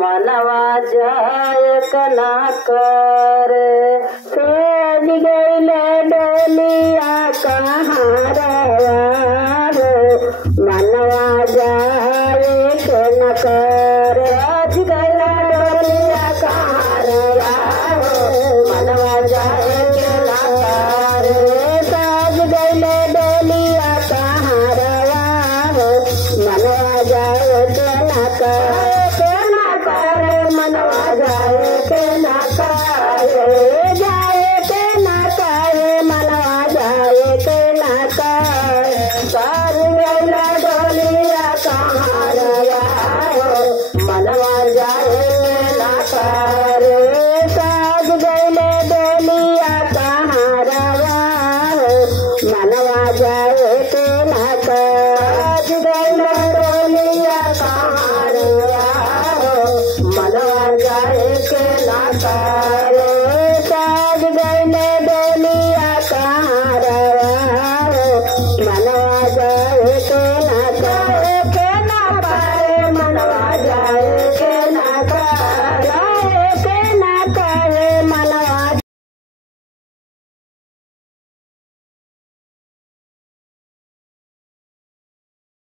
मनवा जाय कना कर फेज गईले डोलिया कहाँ रवा मनवा जाय कना कर फेज गईले डोलिया कहाँ रवा मनवा जाय कना कर फेज गईले डोलिया कहाँ रवा मनवा जाय कना कर मनवा जाए के ना करे।